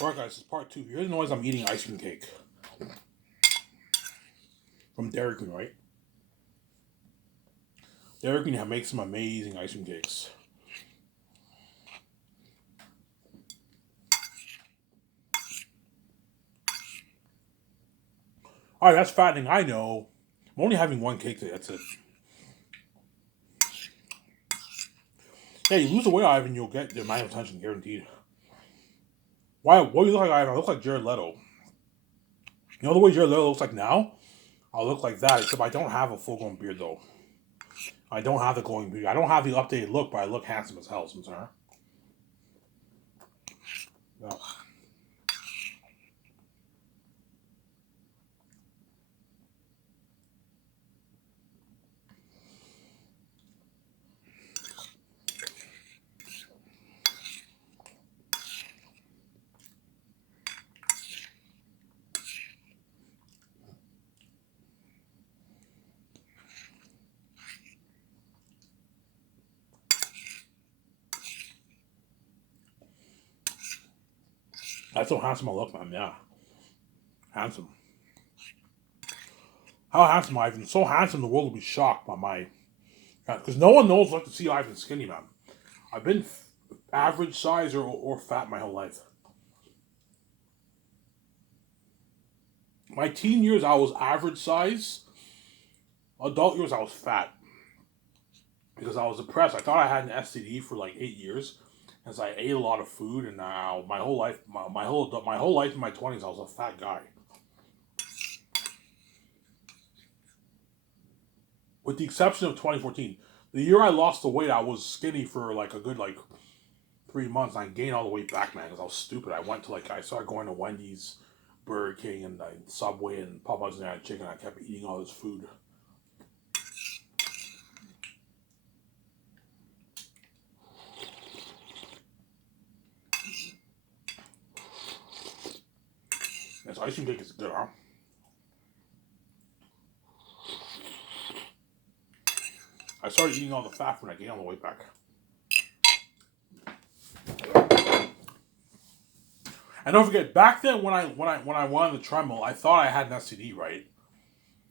Alright guys, this is part 2. You hear the noise? I'm eating ice cream cake. From Dairy Queen, right? Dairy Queen makes some amazing ice cream cakes. Alright, that's fattening, I know. I'm only having one cake today, that's it. Yeah, you lose the weight, Ivan, you'll get the amount of attention, guaranteed. Why? What do you look like, Ivan? I look like Jared Leto. You know the way Jared Leto looks like now? I'll look like that, except I don't have a full-grown beard, though. I don't have the glowing beard. I don't have the updated look, but I look handsome as hell, sometimes. Yeah. That's how handsome I look, man, yeah. Handsome. How handsome Ivan? So handsome the world will be shocked by my... Because no one knows what to see Ivan skinny, man. I've been average size or fat my whole life. My teen years, I was average size. Adult years, I was fat. Because I was depressed. I thought I had an STD for like 8 years. As I ate a lot of food, and now my whole life, my whole life in my 20s, I was a fat guy. With the exception of 2014, the year I lost the weight, I was skinny for like a good like 3 months. And I gained all the weight back, man, because I was stupid. I started going to Wendy's, Burger King, and Subway, and Popeyes and chicken. I kept eating all this food. This ice cream cake is good, huh? I started eating all the fat when I gained all the weight back. And don't forget, back then when I went on the treadmill, I thought I had an STD, right?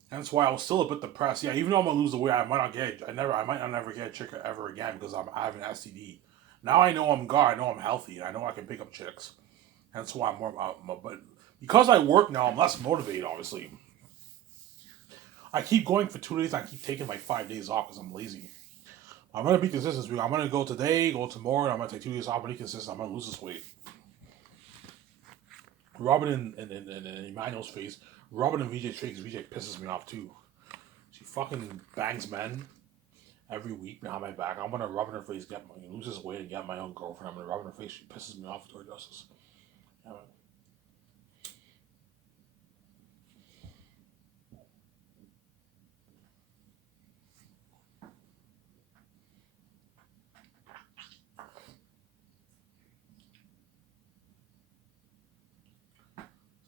And that's why I was still a bit depressed. Yeah, even though I'm gonna lose the weight, I might not never get a chick ever again because I have an STD. Now I know I'm God. I know I'm healthy, and I know I can pick up chicks. That's why I'm more. But because I work now, I'm less motivated. Obviously, I keep going for 2 days. I keep taking like 5 days off because I'm lazy. I'm gonna be consistent this week. I'm gonna go today, go tomorrow, and I'm gonna take 2 days off. I'm gonna be consistent. I'm gonna lose this weight. Robin and Emmanuel's face. Robin and VJ Tricks. VJ pisses me off too. She fucking bangs men every week behind my back. I'm gonna rub in her face, lose this weight, and get my own girlfriend. I'm gonna rub in her face. She pisses me off with her justice. Yeah,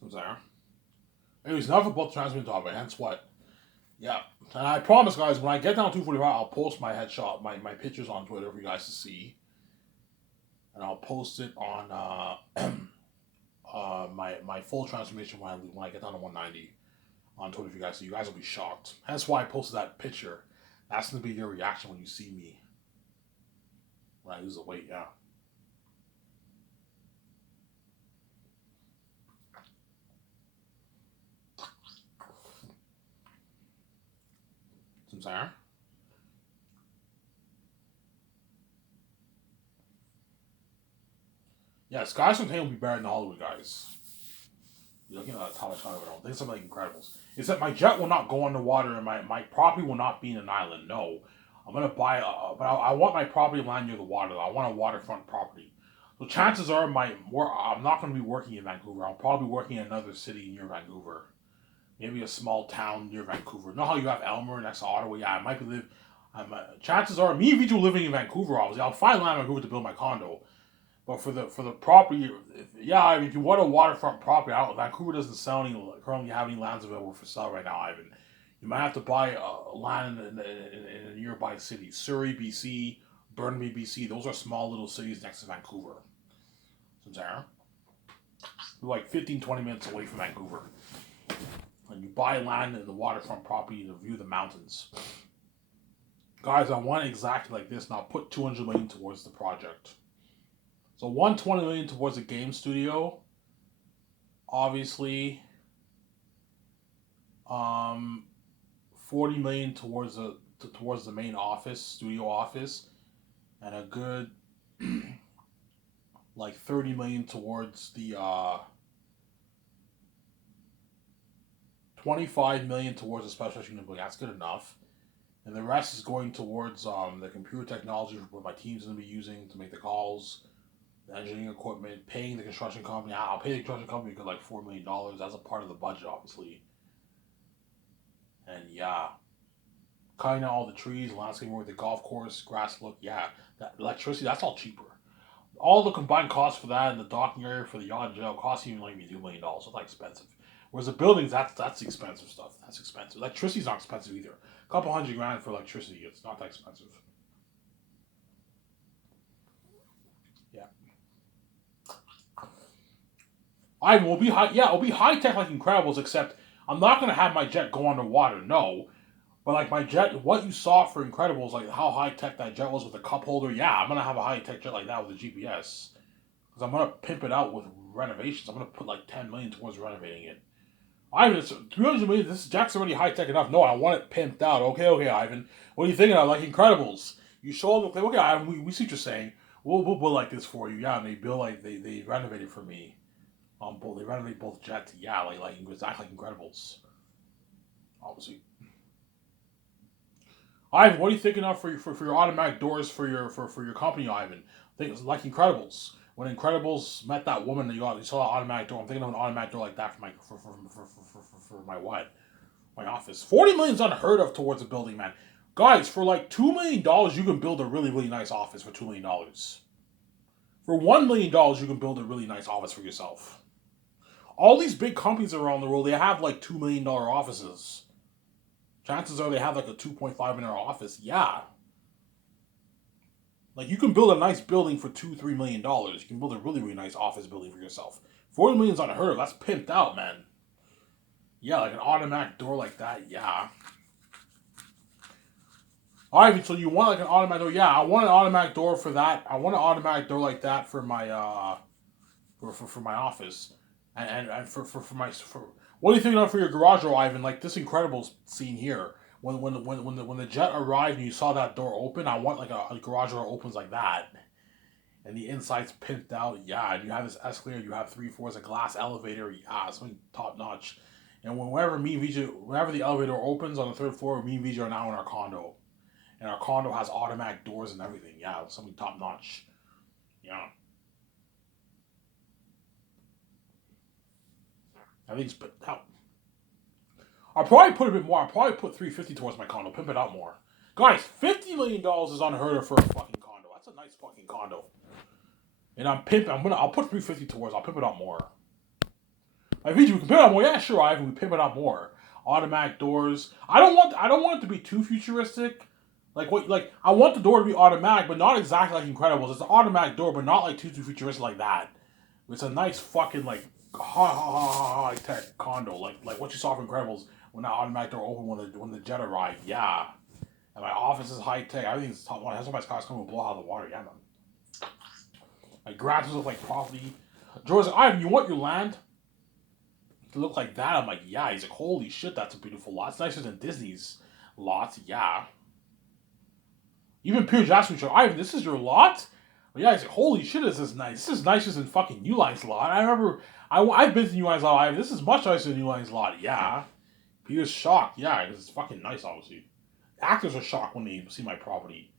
so Sarah. Anyways, enough about transmitting topic. Hence what? Yeah. And I promise, guys, when I get down 245, I'll post my headshot, my pictures on Twitter for you guys to see, and I'll post it on my full transformation when I get down to 190 on Twitter for you guys. So you guys will be shocked. That's why I posted that picture. That's gonna be your reaction when you see me when I lose the weight. Yeah. Some Sarah. Yeah, Skies Contain will be better than the Hollywood guys. You're looking at a top of it all. Think something like Incredibles. Is that my jet will not go underwater and my property will not be in an island. No. I'm gonna buy but I want my property land near the water. I want a waterfront property. So chances are I'm not gonna be working in Vancouver. I'll probably be working in another city near Vancouver. Maybe a small town near Vancouver. Know how you have Elmer next to Ottawa? Yeah, I might be live. Chances are, me and Vito living in Vancouver. Obviously, I'll find land in Vancouver to build my condo. But for the property, yeah, I mean, if you want a waterfront property, Vancouver doesn't sell currently have any lands available for sale right now, Ivan. You might have to buy land in a nearby city. Surrey, BC, Burnaby, BC. Those are small little cities next to Vancouver. So, Sarah? We're like 15, 20 minutes away from Vancouver. And you buy land in the waterfront property to view the mountains. Guys, I want it exactly like this. Now put 200 million towards the project. So 120 million towards the game studio. Obviously, 40 million towards the main office, studio office, and a good like 30 million towards the 25 million towards the special unit building. That's good enough. And the rest is going towards the computer technology what my team's going to be using to make the calls, the engineering equipment, paying the construction company. I'll pay the construction company like $4 million. That's a part of the budget, obviously. And yeah, cutting out all the trees, landscaping work, the golf course, grass look. Yeah, that electricity, that's all cheaper. All the combined costs for that and the docking area for the yacht and jail costs even like $2 million. So it's not expensive. Whereas the buildings, that's the expensive stuff. That's expensive. Electricity's not expensive either. A couple $100,000 for electricity. It's not that expensive. Yeah. It'll be high. Yeah, it'll be high tech like Incredibles. Except I'm not gonna have my jet go underwater. No. But like my jet, what you saw for Incredibles, like how high tech that jet was with the cup holder. Yeah, I'm gonna have a high tech jet like that with a GPS. Because I'm gonna pimp it out with renovations. I'm gonna put like 10 million towards renovating it. Ivan, it's 300 million. This Jack's already high tech enough. No, I want it pimped out. Okay, Ivan. What are you thinking of? Like Incredibles. You show them, okay, Ivan, we see what you're saying. We'll build like this for you. Yeah, and they build like they renovate it for me. They renovate both jets. Yeah, like exactly like Incredibles. Obviously. Ivan, what are you thinking of for your automatic doors for your company, Ivan? Things like Incredibles. When Incredibles met that woman, you saw that automatic door. I'm thinking of an automatic door like that for my what? My office. 40 million is unheard of towards a building, man. Guys, for like $2 million, you can build a really, really nice office for $2 million. For $1 million, you can build a really nice office for yourself. All these big companies around the world, they have like $2 million offices. Chances are they have like a $2.5 million office. Yeah. Like you can build a nice building for $2-3 million. You can build a really, really nice office building for yourself. 40 million is unheard of. That's pimped out, man. Yeah, like an automatic door like that. Yeah. Alright, so you want like an automatic door? Yeah, I want an automatic door for that. I want an automatic door like that for my for my office, and for what do you think of for your garage door, Ivan? Like this Incredibles scene here. When the jet arrived and you saw that door open, I want like a garage door opens like that, and the inside's pimped out. Yeah, and you have this escalator. You have 3 floors, a glass elevator. Yeah, something top notch. And whenever the elevator opens on the 3rd floor, me and Vijay are now in our condo, and our condo has automatic doors and everything. Yeah, something top notch. Yeah. Everything's pimped out. I'll probably put a bit more. I'll probably put 350 towards my condo. Pimp it out more. Guys, $50 million is unheard of for a fucking condo. That's a nice fucking condo. And I'll put 350 towards. I'll pimp it out more. Like, we can pimp it out more. Yeah, sure, Ivan. We pimp it out more. Automatic doors. I don't want it to be too futuristic. Like I want the door to be automatic, but not exactly like Incredibles. It's an automatic door, but not like too futuristic like that. It's a nice fucking like high tech condo, like what you saw from Incredibles when that automatic door opened when the jet arrived. Yeah, and my office is high tech. Everything's top one. That's why my cars come and blow out of the water. Yeah, man. My grass look like property. George's like, Ivan, you want your land to look like that? I'm like, yeah. He's like, holy shit, that's a beautiful lot. It's nicer than Disney's lots. Yeah. Even Pierre Jackson showed, Ivan, this is your lot? But yeah, he's like, holy shit, this is nice. This is nicer than fucking New Line's lot. I remember, I've been to New Line's lot, Ivan. This is much nicer than New Line's lot. Yeah. He was shocked. Yeah, because it's fucking nice, obviously. Actors are shocked when they see my property.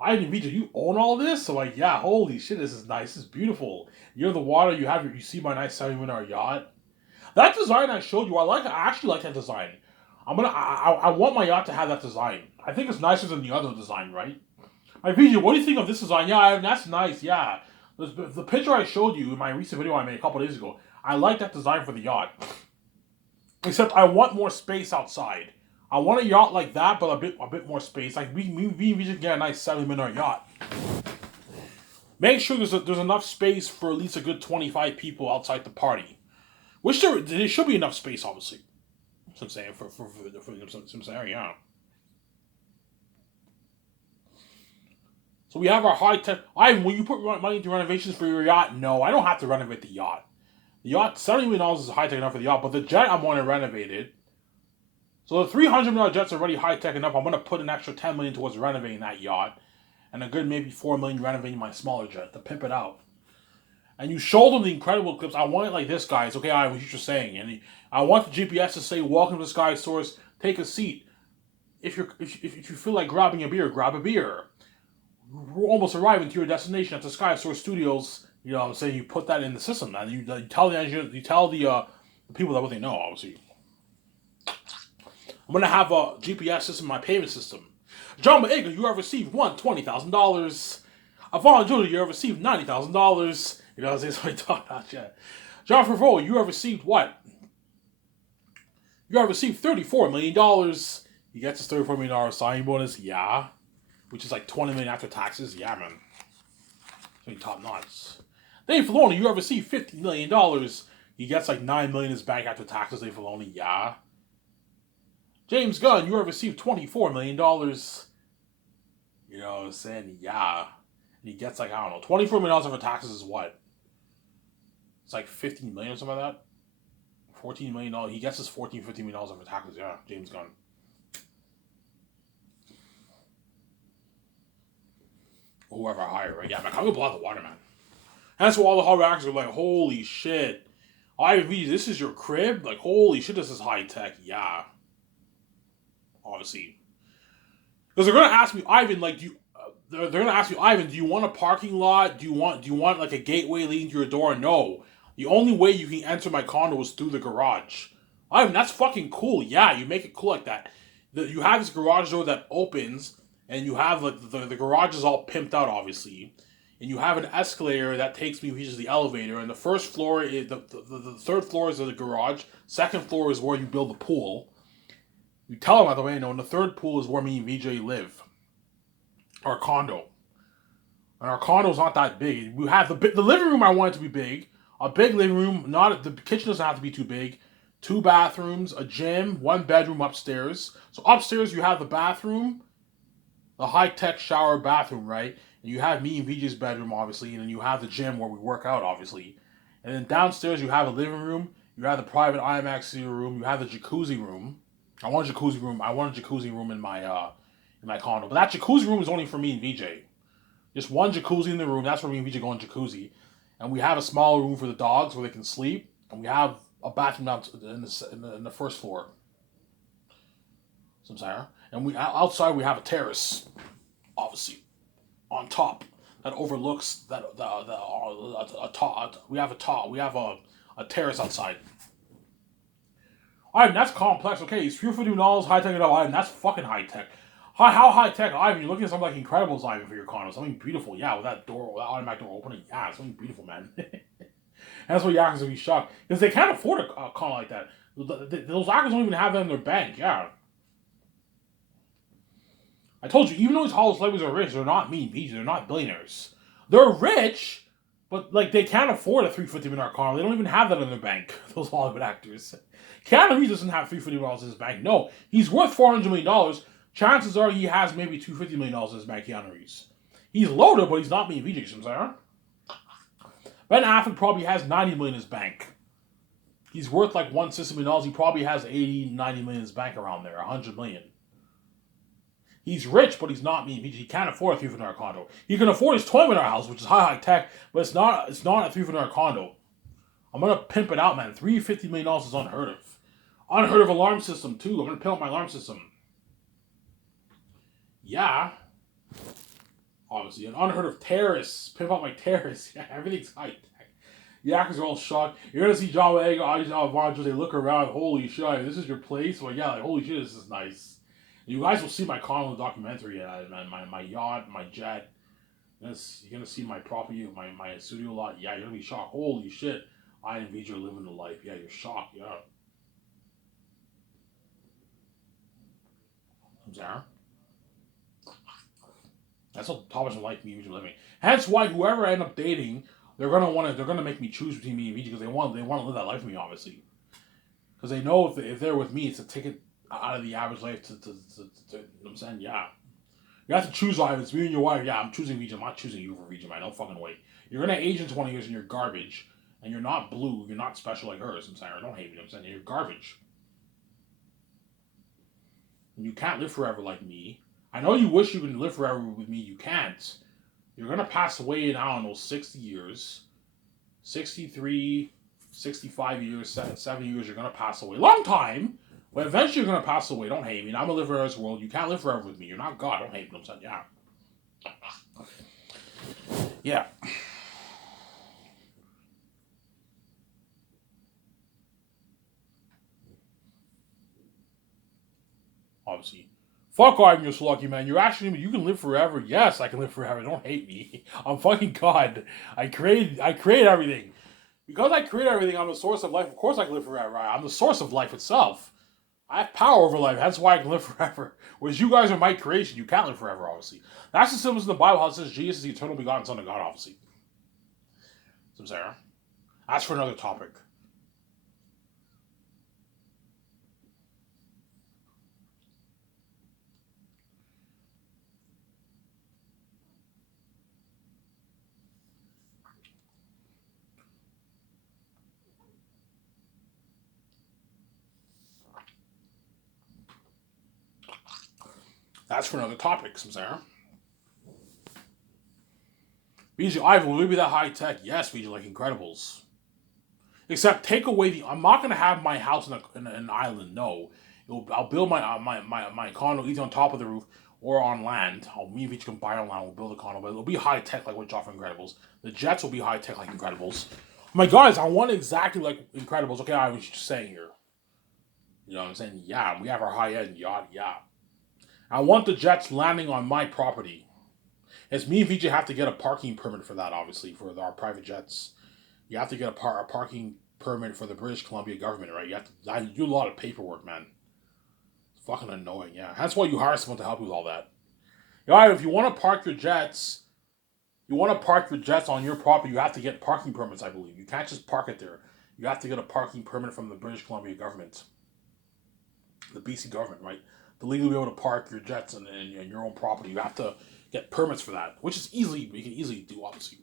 Ivan Vijay, you own all this? So like, yeah, holy shit, this is nice. This is beautiful. You're the water. You see my nice 7-minute yacht. That design I showed you, I actually like that design. I want my yacht to have that design. I think it's nicer than the other design, right? My Vijay, what do you think of this design? Yeah, that's nice. Yeah, the picture I showed you in my recent video I made a couple days ago. I like that design for the yacht. Except I want more space outside. I want a yacht like that, but a bit more space. Like we just get a nice 7-minute yacht. Make sure there's enough space for at least a good 25 people outside the party. Which there should be enough space, obviously. That's what I'm saying for some saying, yeah. So we have our high tech. When you put money into renovations for your yacht, no, I don't have to renovate the yacht. The yacht, $70 million is high tech enough for the yacht, but the jet I'm going to renovate it. So the $300 million jet's already high tech enough. I'm going to put an extra $10 million towards renovating that yacht, and a good maybe $4 million renovating my smaller jet to pimp it out. And you show them the incredible clips. I want it like this, guys. Okay, I was just saying, and I want the GPS to say, "Welcome to Sky Source. Take a seat. If you feel like grabbing a beer, grab a beer. We're almost arriving to your destination at the Sky Source Studios." You know what I'm saying? You put that in the system, and you tell the engineer, you tell the people that what they know, obviously. I'm gonna have a GPS system, my payment system. John Boyega, you have received $20,000. Avon Judah, you have received $90,000. You know what I'm saying? So I talk about that. John Favreau, you have received what? You have received $34 million. He gets his $34 million signing bonus, yeah. Which is like $20 million after taxes, yeah, man. It's top notch. Dave Filoni, you have received $50 million. He gets like $9 million in his bank after taxes, Dave Filoni, yeah. James Gunn, you have received $24 million. You know what I'm saying? Yeah. And he gets like, I don't know, $24 million after taxes is what? It's like $15 million or something like that. $14 million. He gets his $15 million after taxes, yeah. James Gunn. Whoever I hire, right? Yeah, man, I'm gonna blow out the water, man. And that's why all the hard actors are like, holy shit. Ivan V, this is your crib? Like, holy shit, this is high tech. Yeah. Obviously. Because they're gonna ask me, Ivan, like, they're gonna ask you, Ivan, do you want a parking lot? Do you want like a gateway leading to your door? No. The only way you can enter my condo is through the garage. Ivan, that's fucking cool. Yeah, you make it cool like that. You have this garage door that opens, and you have like the garage is all pimped out, obviously, and you have an escalator that takes me reaches the elevator, and the first floor is the third floor is the garage. Second floor is where you build the pool. You tell them, by the way, no, and the third pool is where me and VJ live. Our condo. And our condo's not that big. We have the living room. I want it to be big. A big living room. Not the kitchen doesn't have to be too big. 2 bathrooms, a gym, 1 bedroom upstairs. So upstairs you have the bathroom, the high tech shower bathroom, right? And you have me and VJ's bedroom, obviously, and then you have the gym where we work out, obviously. And then downstairs you have a living room. You have the private IMAX theater room. You have the jacuzzi room. I want a jacuzzi room in my condo. But that jacuzzi room is only for me and VJ. Just one jacuzzi in the room. That's where me and VJ go in jacuzzi. And we have a smaller room for the dogs where they can sleep. And we have a bathroom out in the first floor. And outside we have a terrace, obviously, on top that overlooks we have a terrace outside. Ivan, that's complex. Okay, it's $350 high tech enough. Ivan, that's fucking high tech. How high tech, Ivan? You're looking at something like Incredibles, Ivan, for your condo. Something beautiful, yeah, with that automatic door opening. Yeah, something beautiful, man. And that's what Yakins will be shocked because they can't afford a condo like that. Those actors don't even have that in their bank. Yeah. I told you, even though these Hollywood celebrities are rich, they're not mean beaches. They're not billionaires. They're rich, but like they can't afford a $350 million condo. They don't even have that in their bank. Those Hollywood actors. Keanu Reeves doesn't have $350 in his bank. No, he's worth $400 million. Chances are he has maybe $250 million in his bank. Keanu Reeves. He's loaded, but he's not being VJ. Ben Affleck probably has $90 million in his bank. He's worth like $160 million. He probably has $80, $90 million in his bank around there. $100 million. He's rich, but he's not mean. He can't afford a $3 million condo. He can afford his $20 million house, which is high tech, but it's not a $3 million condo. I'm gonna pimp it out, man. $350 million is unheard of. Unheard of alarm system too. I'm gonna pimp out my alarm system. Yeah. Obviously, an unheard of terrace. Pimp out my terrace. Yeah, everything's high tech. The actors are all shocked. You're gonna see John Boyega, Adi Alvarado. They look around. Holy shit! This is your place. Well, yeah. Like, holy shit, this is nice. You guys will see my condo in the documentary. Man, my yacht, my jet. You're gonna see my property, my studio lot. Yeah, you're gonna be shocked. Holy shit! I and VJ are living the life. Yeah, you're shocked. Yeah. Sarah? That's how much like me and VJ living. Hence why whoever I end up dating, they're gonna make me choose between me and VJ because they want to live that life with me, obviously. Because they know if they're with me, it's a ticket out of the average life to you know what I'm saying? Yeah. You have to choose life. It's me and your wife. Yeah, I'm choosing VJ. I'm not choosing you for VJ, man. No fucking way. You're gonna age in 20 years and you're garbage. And you're not blue. You're not special like her. I'm saying, don't hate me. I'm saying you're garbage. And you can't live forever like me. I know you wish you could live forever with me. You can't. You're gonna pass away in, I don't know, 60 years, 63, 65 years, 7 years. You're gonna pass away. Long time. But eventually you're gonna pass away. Don't hate me. And I'm gonna live forever in this world. You can't live forever with me. You're not God. Don't hate me. I'm saying, yeah. Yeah. Obviously. Fuck off, you're so lucky, man. You're actually, you can live forever. Yes, I can live forever. Don't hate me. I'm fucking God. I create everything. Because I create everything, I'm the source of life. Of course I can live forever. I'm the source of life itself. I have power over life. That's why I can live forever. Whereas you guys are my creation. You can't live forever, obviously. That's the symbols in the Bible how it says Jesus is the eternal begotten Son of God, obviously. So, Sarah, that's for another topic. That's for another topic, Sarah. VJ, Ivan, will we be that high tech? Yes, VJ, like Incredibles. Except take away the. I'm not gonna have my house in an island. No, I'll build my condo either on top of the roof or on land. Me and VJ can buy on land. We'll build a condo, but it'll be high tech like with Joff Incredibles. The jets will be high tech like Incredibles. My guys, I want exactly like Incredibles. Okay, I was just saying here. You know what I'm saying? Yeah, we have our high end yacht. Yeah, I want the jets landing on my property. It's me and VJ have to get a parking permit for that, obviously, for our private jets. You have to get a parking permit for the British Columbia government, right? You have to do a lot of paperwork, man. It's fucking annoying, yeah. That's why you hire someone to help you with all that. Yeah, if you want to park your jets, on your property, you have to get parking permits, I believe. You can't just park it there. You have to get a parking permit from the British Columbia government, the BC government, right? To legally be able to park your jets in your own property, you have to get permits for that, which is you can easily do, obviously.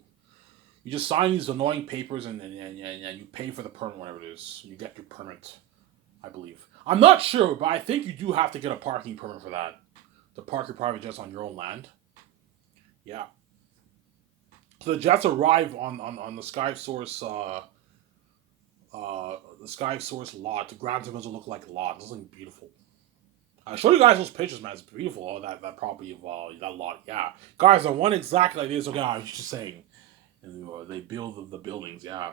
You just sign these annoying papers and you pay for the permit, whatever it is. You get your permit, I believe. I'm not sure, but I think you do have to get a parking permit for that. To park your private jets on your own land. Yeah. So the jets arrive on the Sky Source the Sky Source lot. The ground terminals will look like a lot. It's looking beautiful. I showed you guys those pictures, man. It's beautiful. Oh, that property of that lot. Yeah, guys, I want exactly like this. Okay, I was just saying. And they build the buildings. Yeah.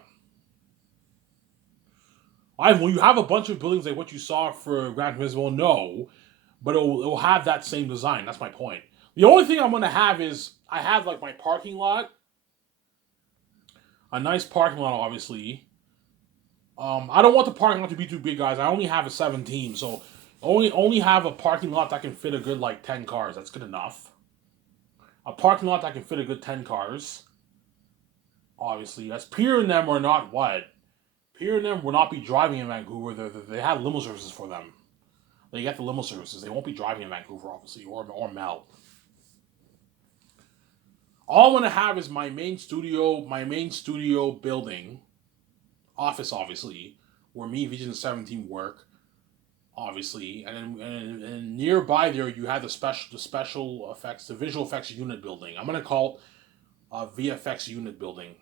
Will you have a bunch of buildings like what you saw for Gran Turismo? No, but it'll have that same design. That's my point. The only thing I'm gonna have is I have like my parking lot, a nice parking lot, obviously. I don't want the parking lot to be too big, guys. I only have a 17, so only have a parking lot that can fit a good like 10 cars. That's good enough. A parking lot that can fit a good 10 cars. Obviously, as Pierre and them are not what. Pierre and them will not be driving in Vancouver. They have limo services for them. They get the limo services. They won't be driving in Vancouver, obviously, or Mel. All I'm gonna have is my main studio building, office, obviously, where me, Vision 17 work, obviously, and nearby there you have the special effects, the visual effects unit building. I'm gonna call it VFX unit building.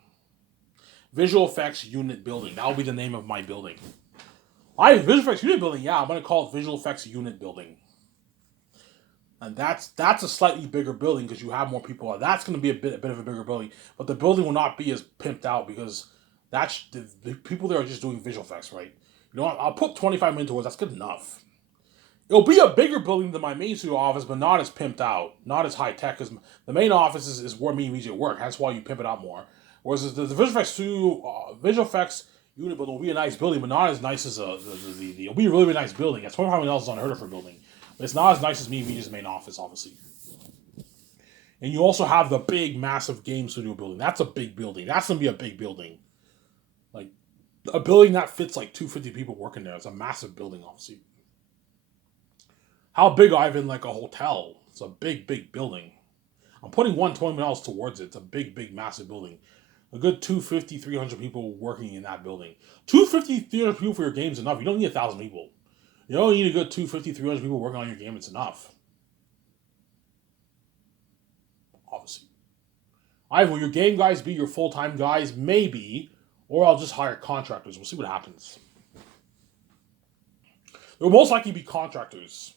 Visual effects unit building. That will be the name of my building. Visual effects unit building. Yeah, I'm gonna call it visual effects unit building. And that's a slightly bigger building because you have more people. That's gonna be a bit of a bigger building, but the building will not be as pimped out because that's the people there are just doing visual effects, right? You know, I'll put 25 million towards. That's good enough. It'll be a bigger building than my main studio office, but not as pimped out, not as high tech. Because the main office is where me and VJ work. That's why you pimp it out more. Whereas the visual effects studio, visual effects unit building will be a nice building, but not as nice as it'll be a really nice building. It's $25 million is unheard of for a building, but it's not as nice as me and VJ's main office, obviously. And you also have the big, massive game studio building. That's a big building. That's gonna be a big building. Like a building that fits like 250 people working there. It's a massive building, obviously. How big, Ivan? Like a hotel. It's a big, big building. I'm putting $120 towards it. It's a big, big, massive building. A good 250, 300 people working in that building. 250, 300 people for your game is enough. You don't need 1,000 people. You don't need a good 250, 300 people working on your game. It's enough. Obviously. Either will your game guys be your full-time guys? Maybe. Or I'll just hire contractors. We'll see what happens. They'll most likely be contractors.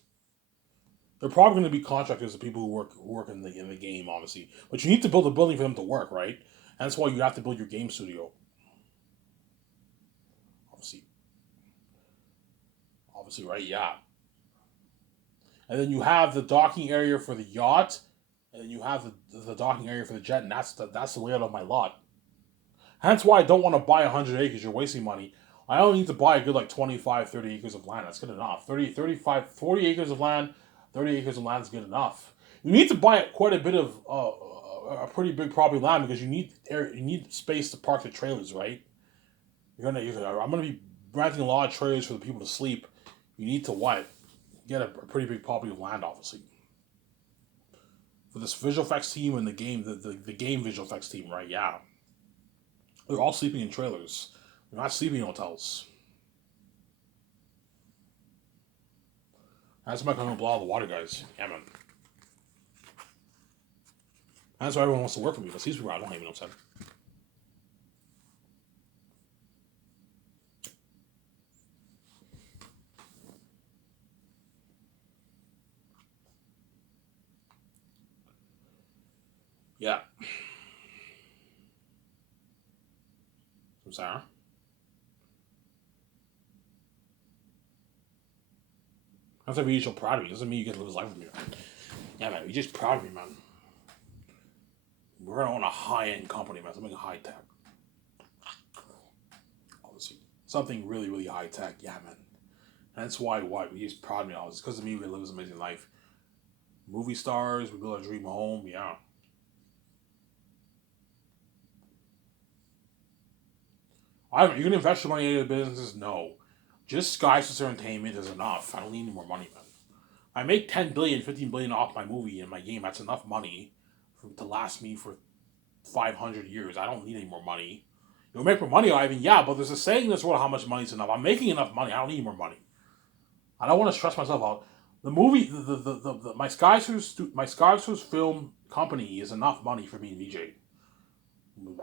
They're probably going to be contractors, the people who work in the game, obviously. But you need to build a building for them to work, right? And that's why you have to build your game studio. Obviously. Obviously, right? Yeah. And then you have the docking area for the yacht, and then you have the docking area for the jet, and that's the layout of my lot. Hence why I don't want to buy 100 acres. You're wasting money. I only need to buy a good like 25, 30 acres of land. That's good enough. 30, 35, 40 acres of land, 30 acres of land is good enough. You need to buy quite a bit of a pretty big property of land because you need space to park the trailers, right? I'm gonna be renting a lot of trailers for the people to sleep. You need to what? Get a pretty big property of land, obviously. For this visual effects team and the game, the game visual effects team, right? Yeah. They're all sleeping in trailers. They're not sleeping in hotels. That's why I'm gonna blow all the water, guys. Yeah, man. That's why everyone wants to work for me. But these people, I don't even know what I'm saying. Yeah. I'm sorry. That's why you're so proud of me. Doesn't mean you get to live his life with me. Yeah, man. You're just proud of me, man. We're gonna own a high-end company, man. Something high tech. Obviously, something really, really high tech. Yeah, man. And that's why he's proud of me. It's because of me. We live this amazing life. Movie stars. We build our dream home. Yeah. You're gonna invest your money into businesses? No. Just Sky Sister Entertainment is enough. I don't need any more money, man. I make 10 billion, 15 billion off my movie and my game. That's enough money to last me for 500 years. I don't need any more money. You'll make more money, Ivan. Yeah, but there's a saying in this world how much money is enough. I'm making enough money. I don't need more money. I don't want to stress myself out. The movie, my Sky Sisters film company is enough money for me and VJ.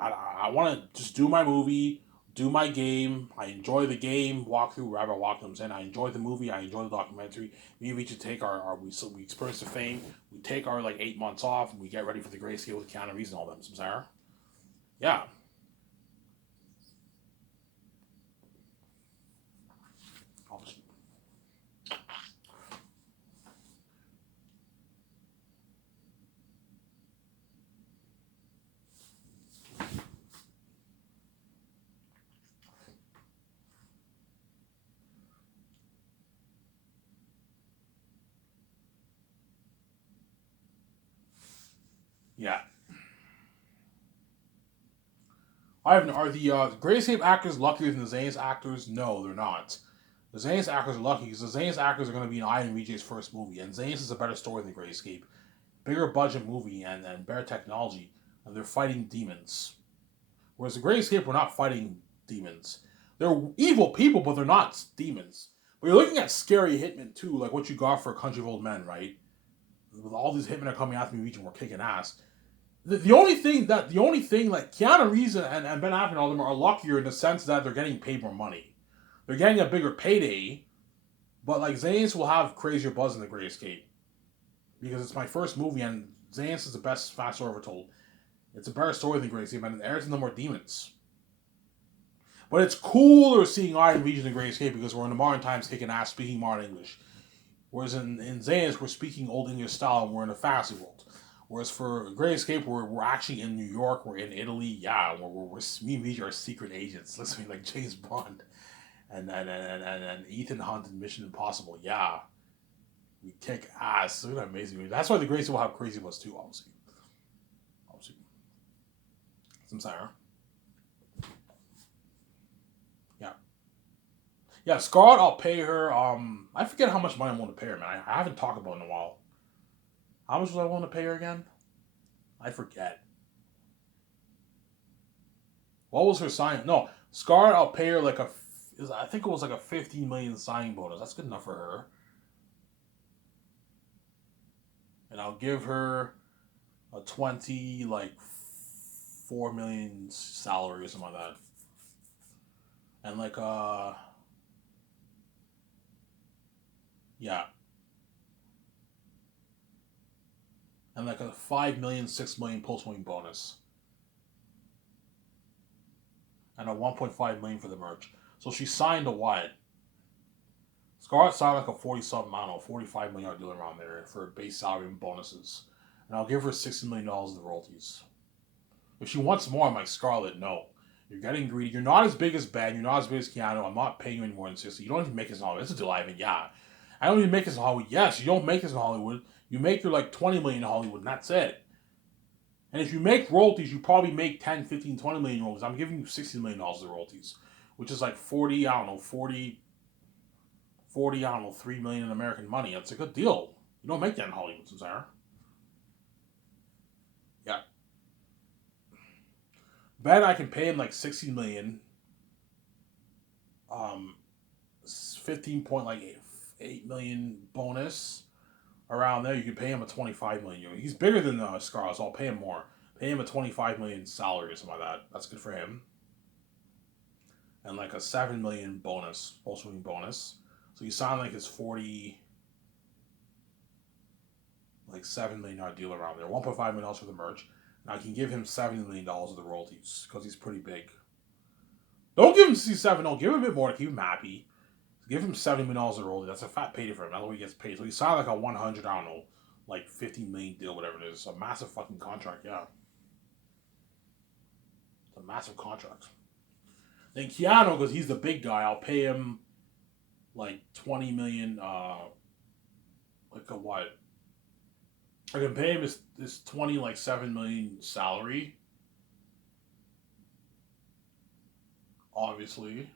I want to just do my movie, do my game. I enjoy the game, walk through wherever I walk them in. I enjoy the movie. I enjoy the documentary. We should take we experience the fame. We take our like 8 months off and we get ready for the grayscale with Keanu Reeves and all them. Sarah. Yeah. Yeah. Are the Grayscape actors luckier than the Zane's actors? No, they're not. The Zane's actors are lucky because the Zane's actors are going to be in I and VJ's first movie, and Zane's is a better story than Grayscape. Bigger budget movie and better technology, and they're fighting demons. Whereas the Grayscape, we're not fighting demons. They're evil people, but they're not demons. But you're looking at scary hitmen too, like what you got for A Country of Old Men, right? With all these hitmen are coming after me, and we're kicking ass. The only thing like Keanu Reeves and Ben Affleck and all them are luckier in the sense that they're getting paid more money. They're getting a bigger payday, but like Zane's will have crazier buzz in the Great Escape because it's my first movie and Zane's is the best fast story ever told. It's a better story than Great Escape and there's no more demons. But it's cooler seeing Iron Legion in Great Escape because we're in the modern times kicking ass speaking modern English. Whereas in Zane's we're speaking Old English style and we're in a fantasy world. Whereas for Great Escape, we're actually in New York, we're in Italy, yeah, we're me and Vijay are secret agents, listening like James Bond and Ethan Hunt in Mission Impossible, yeah. We kick ass. Look at that amazing movie. That's why the Great Escape will have crazy ones too, obviously. Some Sarah. Yeah. Yeah, Scarlett, I'll pay her. I forget how much money I'm willing to pay her, man. I haven't talked about it in a while. How much was I willing to pay her again? I forget. What was her sign? No, Scarlett, I'll pay her like I think it was like a 15 million signing bonus. That's good enough for her. And I'll give her a 20, like 4 million salary or something like that. And like yeah. And like a 5 million, 6 million post wing bonus. And a 1.5 million for the merch. So she signed a what? Scarlett signed like a 40 something, I don't know, 45 million deal around there for a base salary and bonuses. And I'll give her $60 million of the royalties. If she wants more, I'm like, Scarlett, no. You're getting greedy. You're not as big as Ben. You're not as big as Keanu. I'm not paying you any more than 60. You don't even make this in Hollywood. It's a deal, Ivan. Yeah. I don't even make this in Hollywood. Yes, you don't make this in Hollywood. You make your like 20 million in Hollywood, and that's it. And if you make royalties, you probably make 10, 15, 20 million royalties. I'm giving you $60 million of royalties, which is like 40, I don't know, 40, I don't know, 3 million in American money. That's a good deal. You don't make that in Hollywood, Sarah. Yeah. Ben, I can pay him like 60 million. 15 point like 8 million bonus around there. You can pay him a 25 million. He's bigger than Scarlett, so I'll pay him more. Pay him a 25 million salary or something like that. That's good for him. And like a 7 million bonus, post swing bonus. So you sign like his 40, like $7 million deal around there. $1.5 million for the merch. Now I can give him $70 million of the royalties because he's pretty big. Don't give him 67. No, give him a bit more to keep him happy. Give him $70 million of royalties. That's a fat payday for him. That's what he gets paid. So he signed like a 100, I don't know, like 15 million deal, whatever it is. A massive fucking contract, yeah. It's a massive contract. Then Keanu, because he's the big guy, I'll pay him like 20 million, like a what? I can pay him his 20, like 7 million salary. Obviously.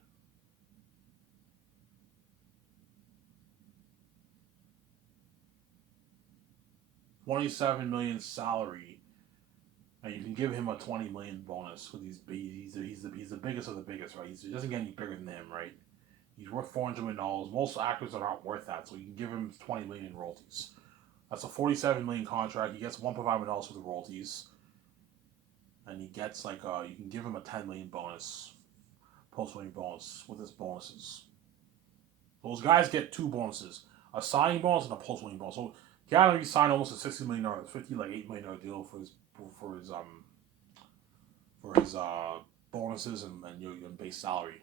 $27 million salary, and you can give him a 20 million bonus because he's the biggest of the biggest, right? He doesn't get any bigger than him, right? He's worth $400 million. Most actors are not worth that, so you can give him 20 million in royalties. That's a 47 million contract. He gets $1.5 million for the royalties, and he gets like you can give him a 10 million bonus, post-winning bonus with his bonuses. Those guys get two bonuses: a signing bonus and a post-winning bonus. So Keanu signed almost a $60 million, $8 million deal for his bonuses and base salary.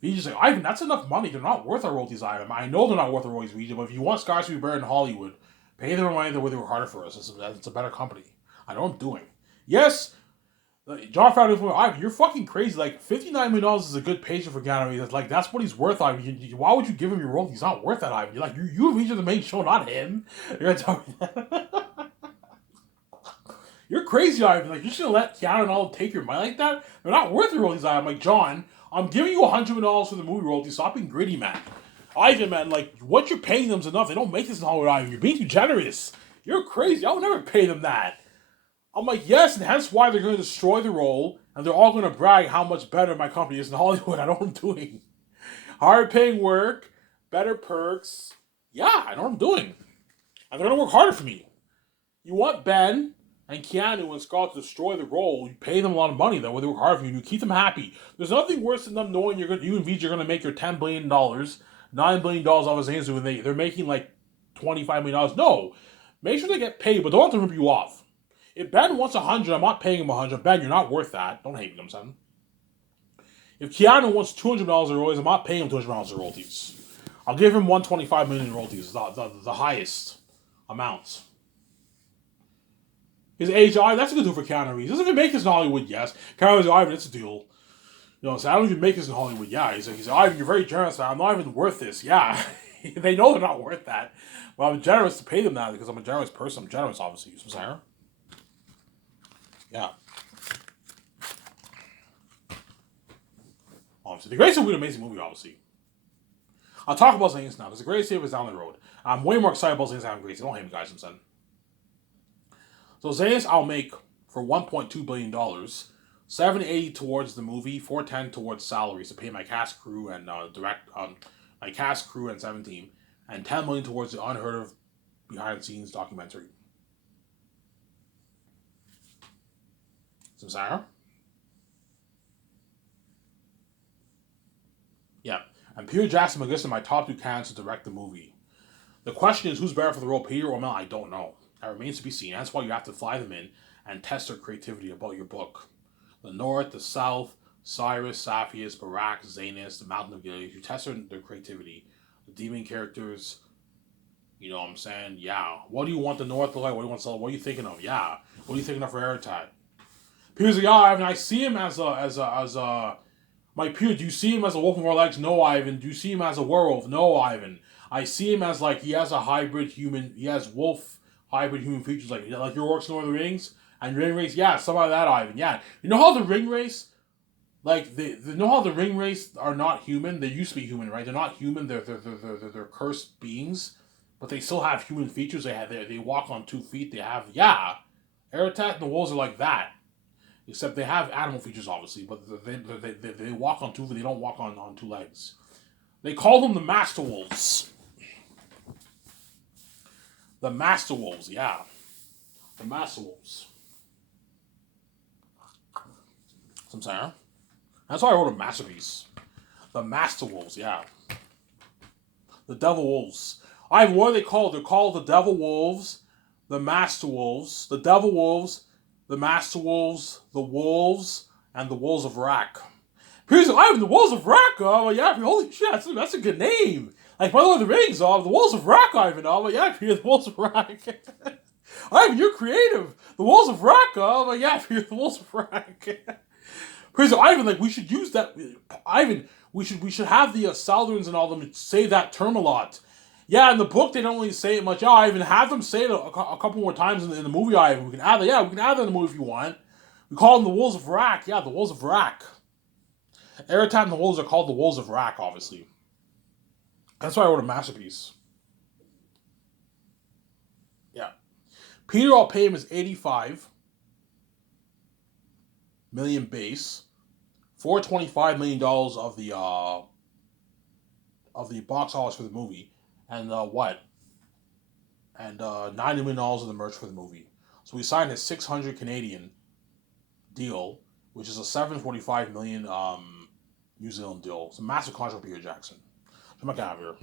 He's just like, Ivan, that's enough money. They're not worth our royalties, Ivan. I know they're not worth our royalties, Regis, but if you want Scars to be better in Hollywood, pay them money the way they work harder for us. It's a better company. I know what I'm doing. Yes, John Favreau, Ivan, you're fucking crazy. Like, $59 million is a good paycheck for Keanu. Like, that's what he's worth, Ivan. Why would you give him your role? He's not worth that, Ivan. You're like, you and are the main show, not him. You're gonna tell me that? You're crazy, Ivan. Like, you're just gonna let Keanu and all take your money like that? They're not worth your royalties, Ivan. I'm like, John, I'm giving you $100 million for the movie royalties. Stop being greedy, man. Ivan, man, like, what you're paying them's enough. They don't make this in Hollywood, Ivan. You're being too generous. You're crazy. I would never pay them that. I'm like, yes, and hence why they're going to destroy the role, and they're all going to brag how much better my company is in Hollywood. I know what I'm doing. Higher paying work, better perks. Yeah, I know what I'm doing. And they're going to work harder for me. You want Ben and Keanu and Scott to destroy the role, you pay them a lot of money, that way they work hard for you, and you keep them happy. There's nothing worse than them knowing you and VJ are going to make your $10 billion, $9 billion off his hands when they're making like $25 million. No. Make sure they get paid, but don't let them rip you off. If Ben wants 100, I'm not paying him 100. Ben, you're not worth that. Don't hate me, I'm saying. If Keanu wants $200 in royalties, I'm not paying him $200 in royalties. I'll give him $125 million in royalties, the highest amount. His age, that's a good deal for Keanu Reeves. Doesn't even make this in Hollywood, yes. Keanu Reeves, Ivan, it's a deal. You know, so I don't even make this in Hollywood, yeah. He's like, Ivan, you're very generous. I'm not even worth this, yeah. They know they're not worth that. But I'm generous to pay them that because I'm a generous person. I'm generous, obviously. You know what I'm saying? Yeah. obviously. The Greatest Escape will be an amazing movie, obviously. I'll talk about Zane's now, because The Greatest Escape is down the road. I'm way more excited about Zane's than Greatest. Don't hate me, guys, I'm saying. So Zane's I'll make for $1.2 billion. $780 towards the movie, $410 towards salaries to pay my cast, crew, and my cast, crew, and 17, and $10 million towards the unheard of behind the scenes documentary. Samsara? Yeah. And Peter Jackson McGuinness are my top two candidates to direct the movie. The question is, who's better for the role, Peter or Mel? I don't know. That remains to be seen. That's why you have to fly them in and test their creativity about your book. The North, the South, Cyrus, Sapphires, Barak, Zanus, the Mountain of Gilead. You test their creativity. The demon characters, you know what I'm saying? Yeah. What do you want the North to look like? What do you want to sell? What are you thinking of? Yeah. What are you thinking of for Eretad? Peter's like, yeah, Ivan, I see him as a my Peter, do you see him as a wolf with 4 legs? No, Ivan. Do you see him as a werewolf? No, Ivan. I see him as like he has a hybrid human. He has wolf hybrid human features, like your orcs in Lord of the Rings and Ring Race. Yeah, some of that, Ivan. Yeah, you know how the Ring Race, like they know how the Ring Race are not human. They used to be human, right? They're not human. They're cursed beings, but they still have human features. They walk on 2 feet. They have Eretad and the wolves are like that. Except they have animal features, obviously, but they walk on 2 feet. They don't walk on 2 legs. They call them the Master Wolves. The Master Wolves, yeah. The Master Wolves. Samsara. That's why I wrote a masterpiece. The Master Wolves, yeah. The Devil Wolves. What are they called? They're called the Devil Wolves, the Master Wolves, the Devil Wolves, the Master Wolves, the Wolves, and the Wolves of Rak. Here's Ivan, the Wolves of Rak. Oh, yeah, holy shit, that's a good name. Like, by the way, the Rings, the Wolves of Rak, Ivan. Oh, yeah, the Wolves of Rak. Ivan, you're creative. The Wolves of Rak. Oh, yeah, the Wolves of Rak. Here's Ivan, like, we should use that. Ivan, we should have the Saldarans and all them say that term a lot. Yeah, in the book they don't really say it much. Yeah, Ivan, have them say it a couple more times in the movie, Ivan. We can add that. Yeah, we can add that in the movie if you want. We call them the Wolves of Rak. Yeah, the Wolves of Rak. Eretad and the Wolves are called the Wolves of Rak, obviously. That's why I wrote a masterpiece. Yeah. Peter, I'll pay him is $85 million base, $425 million of the box office for the movie, and And $90 million of the merch for the movie. So we signed a 600 Canadian deal, which is a 745 million New Zealand deal. It's a massive contract for Peter Jackson. So I'm not gonna have here.